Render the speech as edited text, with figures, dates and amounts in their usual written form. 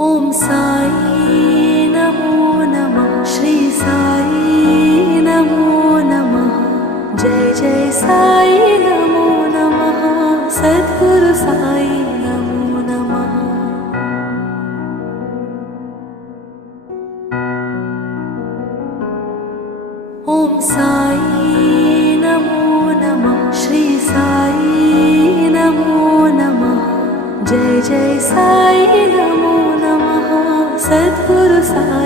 ॐ साई नमो नमः। श्री साई नमो नमः। जय जय साई नमो नमः। सद्गुरु साई नमो नमः। ॐ साई नमो नमः। श्री साई नमो नमः। जय जय साई नमो नमः। सद्गुरु साई